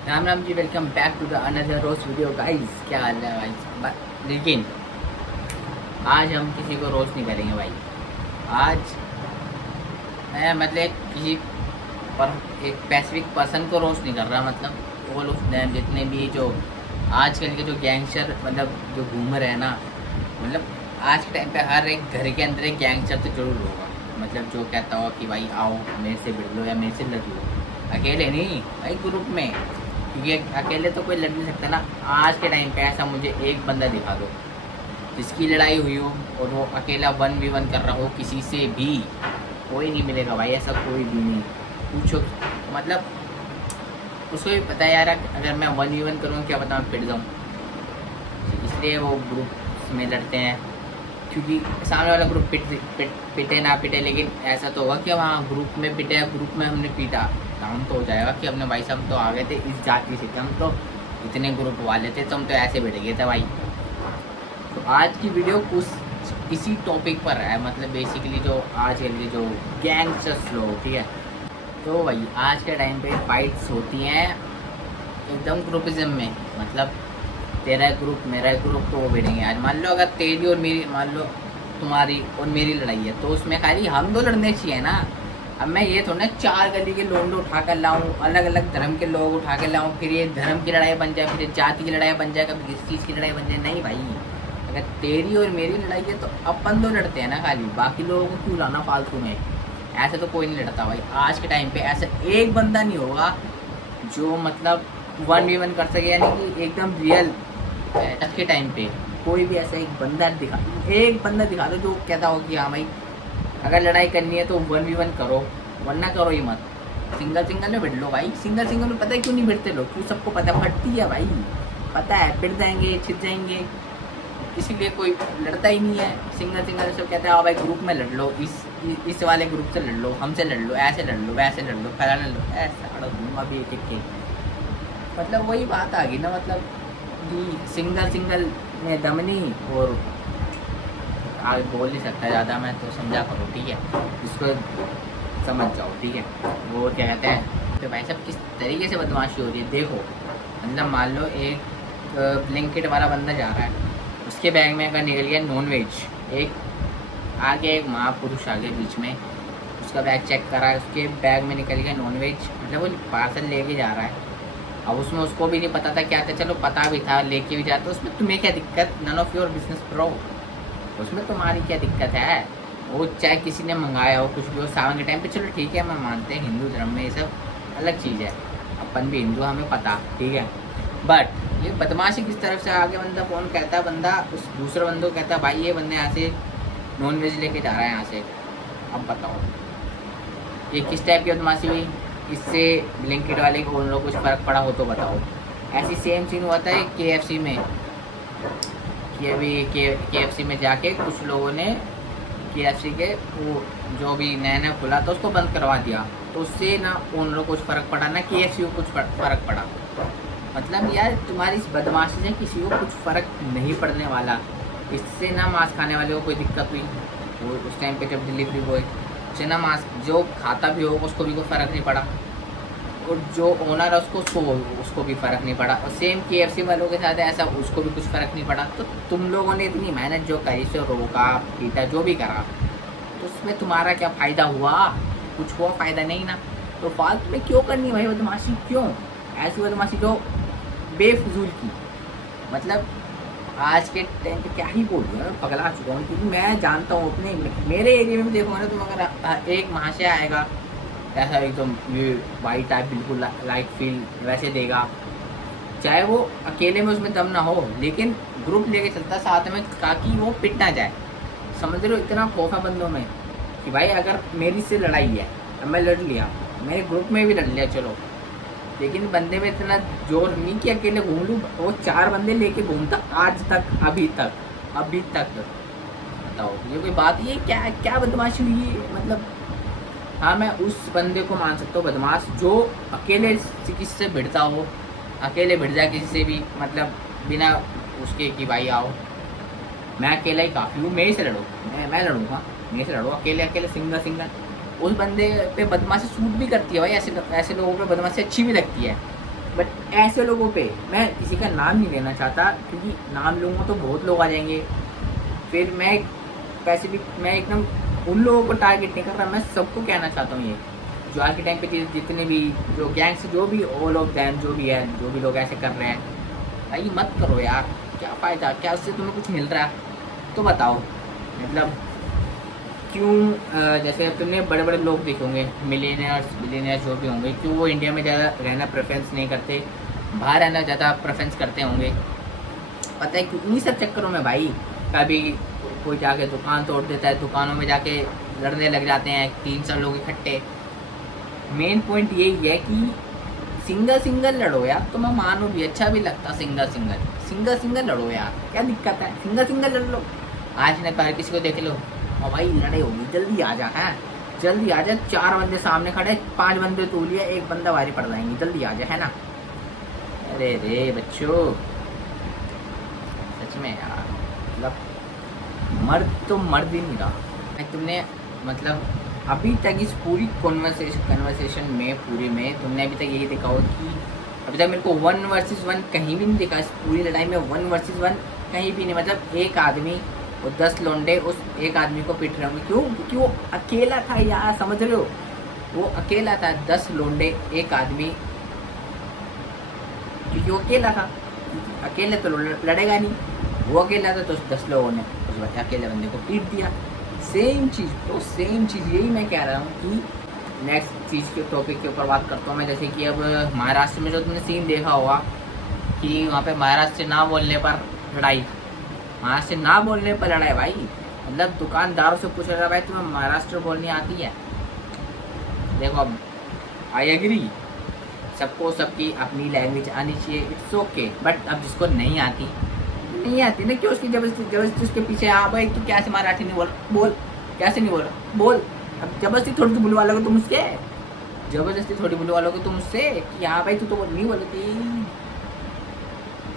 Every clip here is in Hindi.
Ram Ram ji, welcome back to the another रोज वीडियो गाइस। क्या हाल है भाई? लेकिन आज हम किसी को रोस्ट नहीं करेंगे भाई। आज मैं मतलब किसी पर एक स्पेसिफिक पर्सन को रोस्ट नहीं कर रहा। मतलब वो लोग जितने भी जो आजकल के जो गैंगस्टर मतलब जो घूम रहे हैं ना, मतलब आज के टाइम पे हर एक घर के अंदर एक गैंगस्टर तो जरूर होगा। मतलब जो कहता हो कि भाई आओ मेरे से भिड़ लो या मेरे से लड़ लो, अकेले नहीं भाई, ग्रुप में। क्योंकि अकेले तो कोई लड़ नहीं सकता ना। आज के टाइम पे ऐसा मुझे एक बंदा दिखा दो जिसकी लड़ाई हुई हो और वो अकेला 1v1 कर रहा हो किसी से भी। कोई नहीं मिलेगा भाई, ऐसा कोई भी नहीं। पूछो, मतलब उसको भी पता है यार, अगर मैं 1v1 करूँ क्या पता मैं पिट जाऊँ। इसलिए वो ग्रुप में लड़ते हैं, क्योंकि सामने वाला ग्रुप पिटे ना पिटे, लेकिन ऐसा तो होगा कि वहाँ ग्रुप में पिटे, ग्रुप में हमने पीटा, काम तो हो जाएगा कि अपने भाई साहब तो आ गए थे इस जाति से, हम तो इतने ग्रुप वाले थे तो हम तो ऐसे बैठ गए थे भाई। तो आज की वीडियो कुछ इसी टॉपिक पर है, मतलब बेसिकली जो आज के जो गैंगस्टर्स लोग, ठीक है। तो भाई आज के टाइम पे फाइट्स होती हैं एकदम ग्रुपिज्म में। मतलब तेरा ग्रुप मेरा ग्रुप, तो वो भिड़ेंगे। आज मान लो अगर तेरी और मेरी, मान लो तुम्हारी और मेरी लड़ाई है, तो उसमें खाली हम दो लड़ने चाहिए ना। अब मैं ये थोड़ा ना चार गली के लोग उठा कर लाऊं, अलग अलग धर्म के लोग उठा कर लाऊं, फिर ये धर्म की लड़ाई बन जाए, फिर जाति की लड़ाई बन जाए, कभी किस चीज़ की लड़ाई बन जाए। नहीं भाई, अगर तेरी और मेरी लड़ाई है तो अपन दो लड़ते हैं ना खाली, बाकी लोगों को क्यों लाना फालतू में। ऐसे तो कोई नहीं लड़ता भाई। आज के टाइम पे ऐसा एक बंदा नहीं होगा जो मतलब 1v1 कर सके, यानी कि एकदम रियल। आज के टाइम पे कोई भी ऐसा एक बंदा दिखा दो जो कहता हो कि हाँ भाई अगर लड़ाई करनी है तो 1v1 करो, वरना करो ही मत। सिंगल सिंगल में भिड़ लो भाई। सिंगल सिंगल में पता है क्यों नहीं भिड़ते लोग? क्यों? सबको पता है फटती है भाई, पता है पिट जाएंगे छिप जाएंगे, इसीलिए कोई लड़ता ही नहीं है। सिंगल सिंगल सब कहते हैं हाँ भाई ग्रुप में लड़ लो, इस वाले ग्रुप से लड़ लो, हमसे लड़ लो, ऐसे लड़ लो, वैसे लड़ लो, फैला लड़ लो, ऐसा लड़ो दूंगा भी एक एक के। मतलब वही बात आ गई ना, मतलब कि सिंगल सिंगल में दम नहीं। और आगे बोल नहीं सकता ज़्यादा मैं, तो समझा करो, ठीक है, इसको समझ जाओ, ठीक है। वो क्या कहते हैं तो भाई साहब किस तरीके से बदमाशी हो रही है देखो। मतलब मान लो एक ब्लैंकेट वाला बंदा जा रहा है, उसके बैग में अगर निकल गया नॉन वेज, एक आगे एक महापुरुष आगे बीच में, उसका बैग चेक करा है, उसके बैग में निकल गया नॉन वेज, मतलब वो पार्सल लेके जा रहा है। अब उसमें उसको भी नहीं पता था क्या था, चलो पता भी था लेके भी जाता, उसमें तुम्हें क्या दिक्कत? None of your business bro. उसमें तुम्हारी क्या दिक्कत है? वो चाहे किसी ने मंगाया हो कुछ भी हो सावन के टाइम पे, चलो ठीक है, मैं मानते हैं हिंदू धर्म में ये सब अलग चीज़ है, अपन भी हिंदू, हमें पता, ठीक है। बट ये बदमाशी किस तरफ से आगे बंदा कौन कहता है, बंदा उस दूसरे बंदे को कहता है भाई ये बंदे यहाँ से नॉन वेज लेके जा रहा है यहाँ से। अब बताओ ये किस टाइप की बदमाशी हुई? इससे ब्लिंकिट वाले को उन लोग कुछ फ़र्क पड़ा हो तो बताओ। ऐसी सेम सीन हुआ था KFC में, कि अभी KFC में जाके कुछ लोगों ने KFC के वो जो भी नया नया खुला था उसको बंद करवा दिया, तो उससे ना उन लोग को कुछ फ़र्क पड़ा ना KFC को कुछ फ़र्क पड़ा। मतलब यार तुम्हारी इस बदमाशी से किसी को कुछ फ़र्क नहीं पड़ने वाला। इससे ना मांस खाने वाले को कोई दिक्कत हुई, वो उस टाइम पे जब डिलीवरी बॉय से ना मांस जो खाता भी होगा उसको भी कोई फ़र्क नहीं पड़ा, और जो ओनर है उसको भी फ़र्क नहीं पड़ा, और सेम KFC वालों के साथ ऐसा, उसको भी कुछ फ़र्क नहीं पड़ा। तो तुम लोगों ने इतनी मेहनत जो करी से रोका पीटा जो भी करा, तो उसमें तुम्हारा क्या फ़ायदा हुआ? कुछ हुआ फ़ायदा नहीं ना। तो फालतू में क्यों करनी भाई बदमाशी? क्यों ऐसी बदमाशी जो बेफजूल की? मतलब आज के टाइम पे क्या ही बोल रहा हूँ, मैं पगला चुका हूँ। क्योंकि मैं जानता हूँ अपने मेरे एरिया में देखो ना, तुम अगर एक महाशय आएगा ऐसा एकदम ये वाइट टाइप बिल्कुल लाइट फील वैसे देगा, चाहे वो अकेले में उसमें दम ना हो, लेकिन ग्रुप लेके चलता साथ में ताकि वो पिट ना जाए। समझ रहे हो? इतना खौफ है बंदों में कि भाई अगर मेरी से लड़ाई है, अब मैं लड़ लिया, मेरे ग्रुप में भी लड़ लिया चलो, लेकिन बंदे में इतना जोर नहीं कि अकेले घूम लूँ। वो 4 बंदे लेके घूमता आज तक, अभी तक। बताओ ये कोई बात? ये क्या क्या बदमाशी हुई है? मतलब हाँ मैं उस बंदे को मान सकता हूँ बदमाश जो अकेले से किसी से भिड़ता हो, अकेले भिड़ जाए किसी से भी, मतलब बिना उसके कि भाई आओ मैं अकेला ही काफ़ी हूँ, मेरे से लड़ो, मैं लड़ूँगा, मेरे से लड़ो, अकेले अकेले सिंगल सिंगल। उस बंदे पे बदमाशी सूट भी करती है भाई, ऐसे ऐसे लोगों पे बदमाशी अच्छी भी लगती है। बट ऐसे लोगों पे मैं किसी का नाम नहीं लेना चाहता, क्योंकि नाम लूँगा तो बहुत लोग आ जाएंगे, फिर मैं स्पेसिफिक मैं एकदम उन लोगों को टारगेट नहीं कर रहा, मैं सबको कहना चाहता हूँ ये जो आज के टाइम पे जितने भी जो गैंग्स जो भी ऑल ऑफ दैम जो भी है, जो भी लोग ऐसे कर रहे हैं, भाई मत करो यार, क्या फ़ायदा, क्या उससे तुम्हें कुछ मिल रहा है तो बताओ। मतलब क्यों जैसे अब तुमने बड़े बड़े लोग देखे होंगे, मिलियनियर्स बिलियनियर्स जो भी होंगे, क्यों वो इंडिया में ज़्यादा रहना प्रेफरेंस नहीं करते, बाहर रहना ज़्यादा प्रेफरेंस करते होंगे? पता है क्यों? इन्हीं सब चक्करों में भाई, कभी कोई जाके दुकान तोड़ देता है, दुकानों में जाके लड़ने लग जाते हैं 300 लोग इकट्ठे। मेन पॉइंट यही है कि सिंगल सिंगल लड़ो यार, तो मैं मानूँ भी, अच्छा भी लगता सिंगल सिंगल लड़ो यार, क्या दिक्कत है, सिंगल सिंगल लड़ लो। आज ने बाहर किसी को देख लो और भाई लड़ाई होगी, जल्दी आ जा, है जल्दी आ जा, 4 बंदे सामने खड़े, 5 बंदे तू लिया, 1 बंदा भारी पड़ जाएंगे, जल्दी आ जा, है ना। अरे रे बच्चों, सच में यार, मतलब मर्द तो मर्द ही नहीं रहा। तुमने मतलब अभी तक इस पूरी कन्वर्सेशन में पूरी में तुमने अभी तक यही देखा हो कि अभी तक मेरे को 1 वर्सेस 1 कहीं भी नहीं देखा, इस पूरी लड़ाई में 1 वर्सेस 1 कहीं भी नहीं। मतलब एक आदमी और 10 लोंडे उस एक आदमी को पिट रहे होंगे, क्यों? क्योंकि वो अकेला था यार, समझ रहे हो, वो अकेला था, 10 लोंडे एक आदमी, क्योंकि वो अकेला था, अकेले तो लड़ेगा नहीं, वो अकेला था तो 10 लोगों ने उस अकेले बंदे को पीट दिया। सेम चीज़, तो सेम चीज़ यही मैं कह रहा हूँ कि नेक्स्ट चीज़ के टॉपिक के ऊपर बात करता हूँ मैं। जैसे कि अब महाराष्ट्र में जो तुमने सीन देखा होगा कि वहाँ पे महाराष्ट्र ना बोलने पर लड़ाई, महाराष्ट्र ना बोलने पर लड़ाई भाई। मतलब दुकानदारों से पूछ रहा भाई तुम्हें महाराष्ट्र बोलनी आती है? देखो अब आई एग्री, सबको सबकी अपनी लैंग्वेज आनी चाहिए, इट्स ओके, बट अब जिसको नहीं आती ना, क्यों उसकी जबरदस्ती उसके पीछे, हाँ भाई तू कैसे मराठी नहीं बोल, कैसे नहीं बोल। अब जबरदस्ती थोड़ी तो बुलवा लोगे तुम उससे, जबरदस्ती थोड़ी बुलवा लोगे तुम उससे कि हाँ भाई तू तो नहीं बोलती,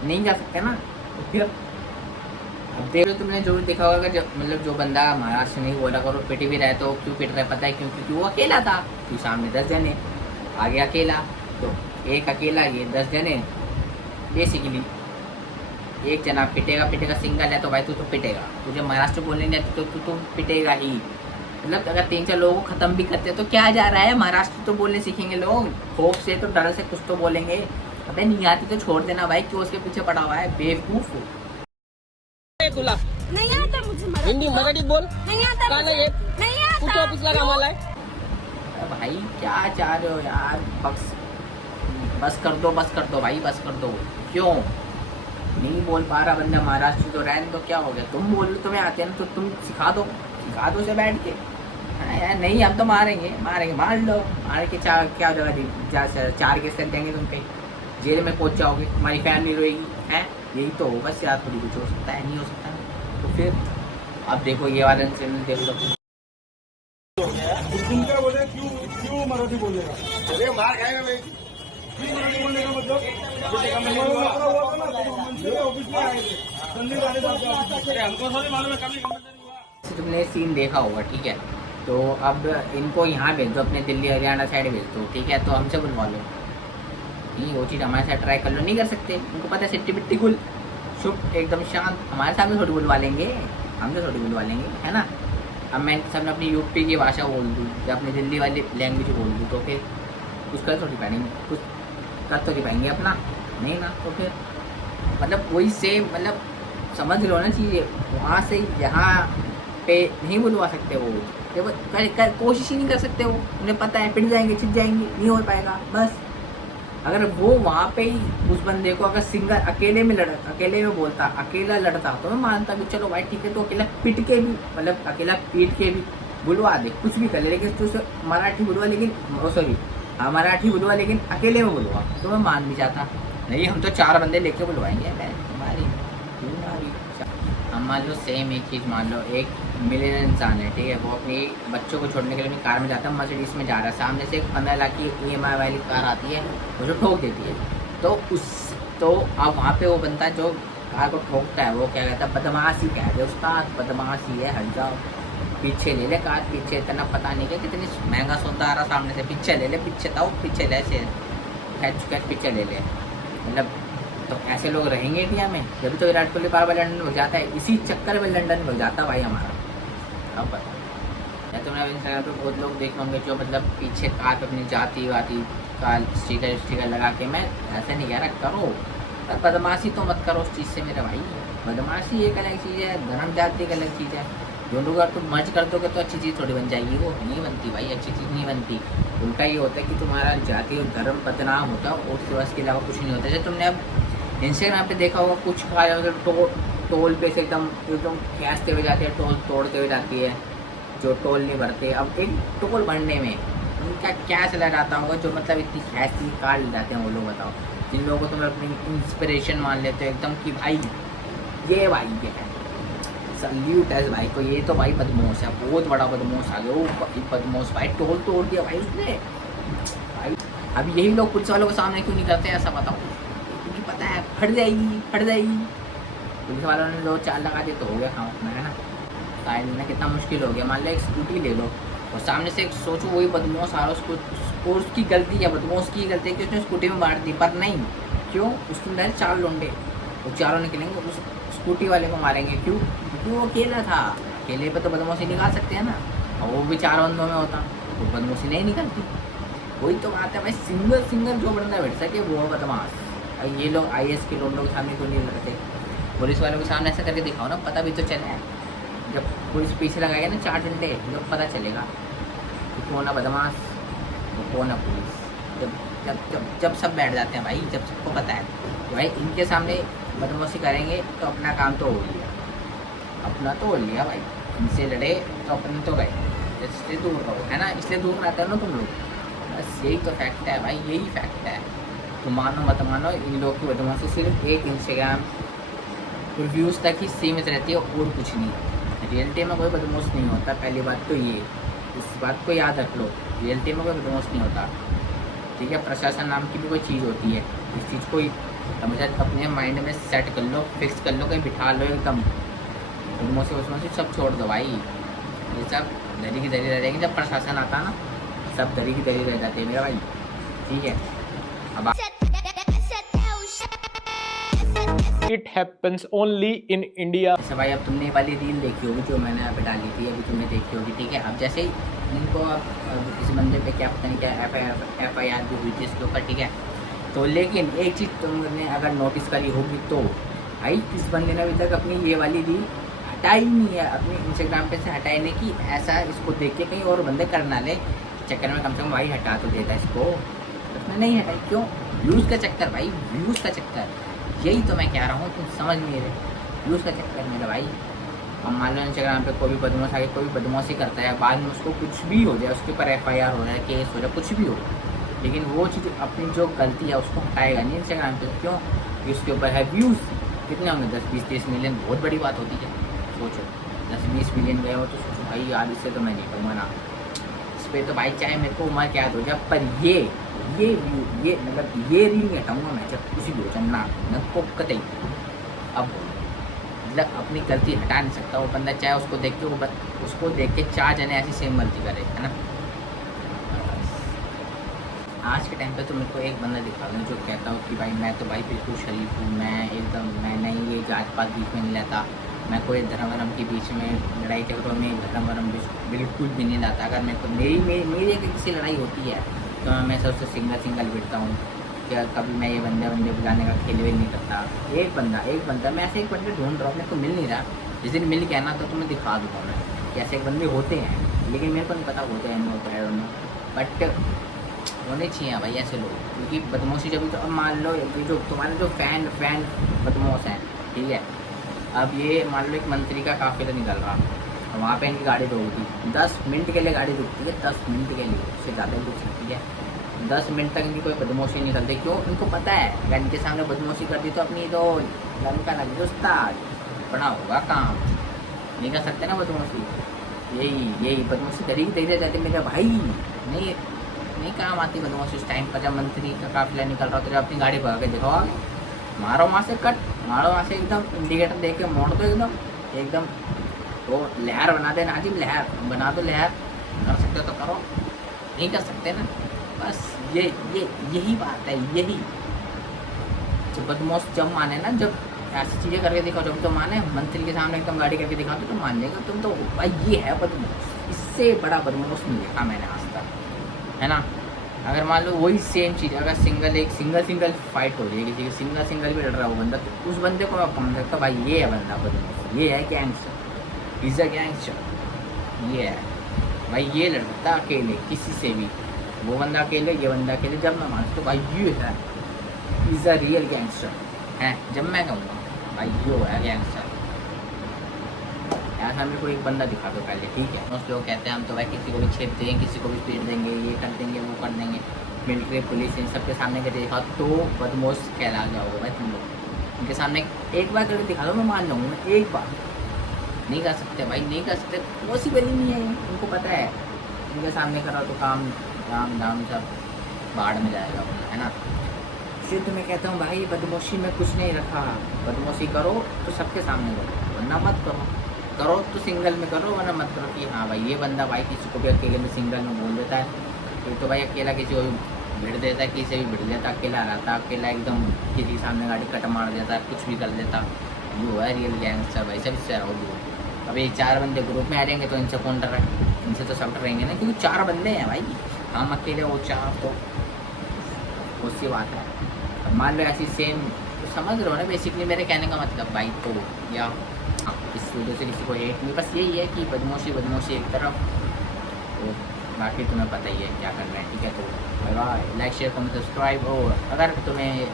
नहीं जा सकते ना। तो फिर अब देखो तुमने जो देखा होगा, मतलब जो बंदा महाराष्ट्र नहीं बोला करो पिट भी रहे, तो क्यों पिट रहा है पता है क्यों? क्योंकि वो अकेला था, क्यों सामने 10 जने, आगे अकेला, तो एक अकेला, ये 10 जने, बेसिकली एक जना पिटेगा, सिंगल है तो भाई तू तो पिटेगा, तुझे महाराष्ट्र बोलने नहीं आती तो तू पिटेगा ही। मतलब अगर 3-4 लोगों को ख़त्म भी करते हैं तो क्या जा रहा है, महाराष्ट्र तो बोलने सीखेंगे लोग, खौफ से तो डर से कुछ तो बोलेंगे। अबे नहीं आती तो छोड़ देना भाई, क्यों उसके पीछे पड़ा हुआ है बेवकूफ। तुला नहीं आता मुझे हिंदी मराठी बोल, नहीं आता का मुझे, नाही येत? नहीं कुठे आता। ऑफिसला कामाला आहे? भाई क्या चाह रहे हो यार, बस कर दो भाई, बस कर दो। क्यों नहीं बोल पा रहा बंदा महाराष्ट्र, तो रहने दो, क्या हो गया? तुम बोल लो तुम्हें आते हैं ना, तो तुम सिखा दो उसे बैठ के। हाँ यार नहीं, हम तो मारेंगे, मार लो, मार के क्या जगह 4 केस लग जाएंगे, तुम कहीं जेल में पहुंच जाओगे, तुम्हारी फैमिली रोएगी, हैं? यही तो हो बस यार, थोड़ी कुछ हो सकता है, नहीं हो सकता है। तो फिर अब देखो ये वाला इंसिडेंट देख लो। तुम क्या बोले, क्यों मराठी बोलेगा? अरे मार खाएगा भाई, क्यों मराठी बोलने का मतलब? हुआ था ना, तो मंत्री ऑफिस में आए थे, संदीप आने हमको थोड़ी मालूम है, कभी हुआ। तुमने सीन देखा होगा, ठीक है? तो अब इनको यहाँ भेज दो, अपने दिल्ली हरियाणा साइड भेज दो, ठीक है? तो हमसे बुलवा लो, नहीं वो चीज़ हमारे साथ ट्राई कर लो, नहीं कर सकते, उनको पता है सिट्टी बिट्टी गुल चुप एकदम शांत, हमारे सामने थोड़ी बुलवा लेंगे, हमसे थोड़ी बुलवा लेंगे, है ना? अब मैं सामने अपनी यूपी की भाषा बोल दूँ या अपनी दिल्ली वाली लैंग्वेज बोल दूँ तो फिर कुछ कर थोड़ी पाएंगे, कुछ कर तो नहीं पाएंगे अपना, नहीं ना? तो फिर मतलब वही सेम, मतलब समझ लो ना चीज़ें, वहाँ से यहाँ पे नहीं बुलवा सकते वो, कोशिश ही नहीं कर सकते वो, उन्हें पता है पिट जाएंगे, चिट जाएंगे, नहीं हो पाएगा बस। अगर वो वहाँ पे ही उस बंदे को अगर सिंगल अकेले में बोलता, अकेला लड़ता, तो मैं मानता कि चलो भाई ठीक है, तो अकेला पिट के भी, मतलब अकेला पीट के भी बुलवा दे, कुछ भी कर ले, लेकिन तो उसे मराठी बुलवा, लेकिन सॉरी मराठी बुलवा, लेकिन अकेले में बुलवा, तो मैं मान भी जाता। नहीं हम तो 4 बंदे लेके बुलवाएंगे, मैं तुम्हारी। हम मान लो सेम एक चीज़ मान लो, एक मिलियन इंसान है, ठीक है? वो अपनी बच्चों को छोड़ने के लिए अपनी कार में जाता है, मर्सिडीज में जा रहा है, सामने से एक 15 लाख की EMI वाली कार आती है, वो जो ठोक देती है, तो अब वहाँ पे वो बनता है जो कार को ठोकता है, वो क्या कहता है, बदमाशी कहते हैं, उस्ताद बदमाशी है, हट जाओ, पीछे ले ले कार, पीछे इतना पता नहीं क्या कितनी महंगा सौदा आ रहा सामने से, पीछे ले ले, पीछे ताओ, पीछे ले से खैच पिक्चर ले ले, मतलब तो ऐसे लोग रहेंगे इंडिया में? जब तो विराट कोहली बार बार लंदन भाग जाता है, इसी चक्कर में लंदन भाग जाता भाई हमारा। अब पता या तो मैं इंस्टाग्राम पे बहुत लोग देख होंगे जो मतलब पीछे कार पे अपनी जाति वाती का स्टिकर लगा के, मैं ऐसे नहीं कह रहा करो, पर बदमाशी तो मत करो उस चीज़ से मेरे भाई। बदमाशी एक अलग चीज़ है, धर्म जाति एक अलग चीज़ है। दोनों का तुम मर्ज कर दोगे तो अच्छी चीज़ थोड़ी बन जाएगी, वो नहीं बनती भाई, अच्छी चीज़ नहीं बनती। उल्टा ये होता है कि तुम्हारा जाति और धर्म बदनाम होता है और उसके बाद के अलावा कुछ नहीं होता। जैसे तुमने अब इंस्टाग्राम पे देखा होगा कुछ खाया मतलब टोल पे से एकदम खींचते हुए जाती है, टोल तोड़ते हुए जाती है, जो टोल नहीं भरते। अब एक टोल भरने में उनका क्या चला जाता होगा, जो मतलब इतनी खैसी कार ले जाते हैं वो लोग, बताओ। जिन लोगों को तुम अपनी इंस्पिरेशन मान लेते हो एकदम कि भाई ये भाई ये है, सल्यूट है भाई को, ये तो भाई बदमाश है, बहुत बड़ा बदमाश आ गया वो बदमाश भाई, टोल तोड़ दिया भाई उसने भाई। अब यही लोग पुलिस वालों के सामने क्यों नहीं करते ऐसा बताओ? क्योंकि पता है फट जाएगी। पुलिस वालों ने 2-4 लगा दिए तो हो गया काम अपना, है ना। साइड लेना कितना मुश्किल हो गया। मान लो एक स्कूटी ले लो और सामने से एक सोचो वही बदमाश आ रहा है, उसको और उसकी गलती है, बदमाश की गलती है कि उसने स्कूटी में मार दी, पर नहीं, क्यों? उसके अंदर 4 लोंडे, वो चारों निकलेंगे उस स्कूटी वाले को मारेंगे, क्यों? क्योंकि वो अकेला था। अकेले पे तो बदमाशी निकाल सकते हैं ना, और वो भी 4 बंदों में होता तो बदमाशी नहीं निकलती। वही तो बात है भाई, सिंगल जो बंदा बैठ सके वो बदमाश। और ये लोग IAS के लोगों के सामने क्यों नहीं लड़ते? पुलिस वालों के सामने ऐसा करके दिखाओ ना, पता भी तो चले। जब पुलिस पीछे लगाएगा ना 4 डंडे, जब पता चलेगा कि कौन है बदमाश तो कौन है पुलिस। जब सब बैठ जाते हैं भाई, जब सबको पता है तो भाई इनके सामने बदमाशी करेंगे तो अपना काम तो हो लिया, अपना तो हो लिया भाई। इनसे लड़े तो अपने तो गए, इसलिए दूर रहो, है ना, इसलिए दूर रहते हो ना तुम लोग। बस यही तो फैक्ट है भाई, यही फैक्ट है। तो मानो मत मानो, इन लोग की बदमाशी सिर्फ एक इंस्टाग्राम रिव्यूज़ तक ही सीमित रहती है और कुछ नहीं। रियलिटी में कोई बदमाश नहीं होता, पहली बात तो ये, इस बात को याद रख लो, रियलिटी में कोई बदमाश नहीं होता, ठीक है। प्रशासन नाम की भी कोई चीज़ होती है, इस चीज़ को हमेशा अपने माइंड में सेट कर लो, फिक्स कर लो, कहीं बिठा लो एकदम। बदमाशी सब छोड़ दो भाई, ये सब दरी की दरी रह जाएगी। जब प्रशासन आता है ना, सब दरी की दरी रह जाती है मेरा भाई, ठीक है। अब It happens only in India. अच्छा भाई, अब तुमने ये वाली रील देखी होगी जो मैंने यहाँ पे डाली थी, अभी तुमने देखी होगी, ठीक है। अब जैसे ही इनको अब किसी बंदे पे क्या पता नहीं क्या FIR भी हुई थी इसके ऊपर, ठीक है। तो लेकिन एक चीज़ तुमने अगर नोटिस करी होगी तो भाई, इस बंदे ने अभी तक अपनी ये वाली रील हटाई नहीं है, अपनी इंस्टाग्राम पे से हटाई नहीं कि ऐसा इसको देख के कहीं और बंदे कर ना ले चक्कर में, कम से कम भाई हटा तो देता इसको, उसने नहीं हटाई। क्यों? व्यूज़ का चक्कर भाई, व्यूज़ का चक्कर। यही तो मैं कह रहा हूँ, तुम समझ नहीं रहे, व्यूज़ का चक्कर मेरा भाई। अब मान लो इंस्टाग्राम पे कोई भी बदमाश आगे कोई बदमाशी करता है, बाद में उसको कुछ भी हो जाए, उसके ऊपर FIR हो जाए, केस हो जाए, कुछ भी हो, लेकिन वो चीज़ अपनी जो गलती है उसको हटाएगा नहीं इंस्टाग्राम पे। क्यों? कि उसके ऊपर है व्यूज़। कितने होंगे? 10, 20, 30 मिलियन, बहुत बड़ी बात होती है। सोचो 10-20 मिलियन गए हो तो सोचो भाई यार, इससे तो मैं जीतूँगा ना, इस पर तो भाई चाहे मेरे को उम्र क्या हो जाए, पर ये व्यू, ये मतलब ये रील नहीं हटाऊँगा मैं, जब कुछ भी हो जाए ना, मैं को कतई। अब मतलब अपनी गलती हटा नहीं सकता वो बंदा, चाहे उसको देख के उसको देख के 4 जने ऐसी सेम गलती करे, है ना। आज के टाइम पे तो मेरे को एक बंदा दिखा दो जो कहता हो कि भाई मैं तो भाई बिल्कुल शरीफ हूँ, मैं एकदम, मैं नहीं ये जात पात बीच में नहीं लाता, मैं कोई धर्म वरम के बीच में लड़ाई झगड़ों में धर्म वरम बिल्कुल भी नहीं लाता। अगर मेरे को मेरी अगर किसी लड़ाई होती है तो मैं हमेशा उससे सिंगल बिठता हूँ, क्या कभी मैं ये बंदे बुलाने का खेल वेल नहीं करता। एक बंदा मैं ऐसे एक बंदे ढूंढ रहा हूँ, मेरे को मिल नहीं रहा। जिस दिन मिल के आना तो तुम्हें दिखा दूँगा मैं कि ऐसे एक बंदे होते हैं, लेकिन मेरे को नहीं पता होते हैं नहीं होता, बट होने चाहिए भाई ऐसे लोग, क्योंकि बदमाशी जब तो। अब मान लो ये जो तुम्हारे जो फैन बदमाश हैं, ठीक है। अब ये मान लो एक मंत्री का काफिला निकल रहा, वहाँ पे इनकी गाड़ी रोकती, 10 मिनट के लिए गाड़ी रुकती है, 10 मिनट के लिए, उससे ज़्यादा रुक सकती है। 10 मिनट तक इनकी कोई बदमाशी नहीं निकलती। क्यों? इनको पता है अगर इनके सामने बदमाशी कर दी तो अपनी तो लंका लग गई, उस्ताद बड़ा होगा काम, नहीं कर सकते ना बदमाशी। यही बदमाशी करी देखते जाते मेरे भाई, नहीं काम आती बदमाशी उस टाइम पर जब मंत्री का काफिला निकल रहा हो, तो जब अपनी गाड़ी भगा के दिखाओ आगे, मारो वहाँ से कट, मारो वहाँ से एकदम इंडिकेटर देख के मोड़ दो एकदम तो लहर बना दे नाजिम, लहर बना दो, लहर कर सकते हो तो करो, नहीं कर सकते ना, बस यही बात है, यही। जब बदमाश जब माने ना, जब ऐसी चीज़ें करके दिखाओ जब तो माने, मंत्री के सामने एकदम गाड़ी करके दिखाओ तो मान जाएगा। तुम तो भाई ये है बदमाश, इससे बड़ा बदमाश नहीं देखा मैंने आज तक, है ना। अगर मान लो वही सेम चीज़ अगर सिंगल फाइट हो रही है किसी की, सिंगल भी लड़ रहा है वो बंदा, तो उस बंदे को मैं पकड़ सकता भाई ये है बंदा बदमाश, ये है गैंगस्टर, इज़ अ गैंगस्टर, ये है भाई। ये लड़ता अकेले किसी से भी, वो बंदा अकेले ये बंदा अकेले, जब मैं मानता तो भाई ये है इज़ अ रियल गैंगस्टर है। जब मैं कहूँगा भाई यो है गैंगस्टर, ऐसा मेरे को एक बंदा दिखा दो पहले, ठीक है। उस लोग कहते हैं हम तो भाई किसी को भी छेद देंगे, किसी को भी पीट देंगे, ये कर देंगे वो कर देंगे, मिलिट्री पुलिस इन सबके सामने करके दिखाओ तो बदमाश कहला जाओगे भाई तुम लोग। उनके सामने एक बार करके दिखा दो मैं मान जाऊँगा, मैं एक बार। नहीं कर सकते भाई, नहीं कर सकते, पॉसिबल ही नहीं है, उनको पता है उनके सामने करो तो काम दाम सब बाढ़ में जाएगा, है ना। इसलिए तो मैं कहता हूँ भाई बदमाशी में कुछ नहीं रखा, बदमाशी करो तो सबके सामने करो, वरना मत करो तो सिंगल में करो, वरना मत करो कि हाँ भाई ये बंदा भाई किसी को भी अकेले में सिंगल में बोल देता है, ये तो भाई अकेला किसी को भी भिड़ देता है, किसी भी भिड़ देता, अकेला रहता, अकेला एकदम किसी के सामने गाड़ी कट मार देता, कुछ भी कर देता, यो है रियल गैंगस्टर भाई। सब इससे रहो दूर। अब ये 4 बंदे ग्रुप में आ जाएंगे तो इनसे कौन डर रहा है, इनसे तो सब डरेंगे ना, क्योंकि 4 बंदे हैं भाई, हम अकेले वो 4, तो उसकी बात है। अब मान लो ऐसी सेम, तो समझ रहे हो ना बेसिकली मेरे कहने का मतलब भाई। तो या इस वीडियो से किसी को हेट नहीं, बस यही है कि बदमाशी एक तरफ, तो बाकी तुम्हें पता ही है क्या करना है, ठीक है। तो bye, like share comment subscribe. और अगर तुम्हें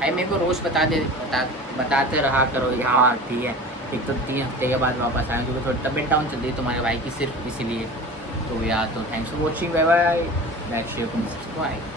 भाई मेरे को रोज़ बताते रहा करो यार, ठीक है। एक तो 3 हफ्ते के बाद वापस आए क्योंकि थोड़ी तबियत डाउन चल रही है तुम्हारे भाई की, सिर्फ इसीलिए। तो यार तो thanks for watching, bye bye, like share comment subscribe.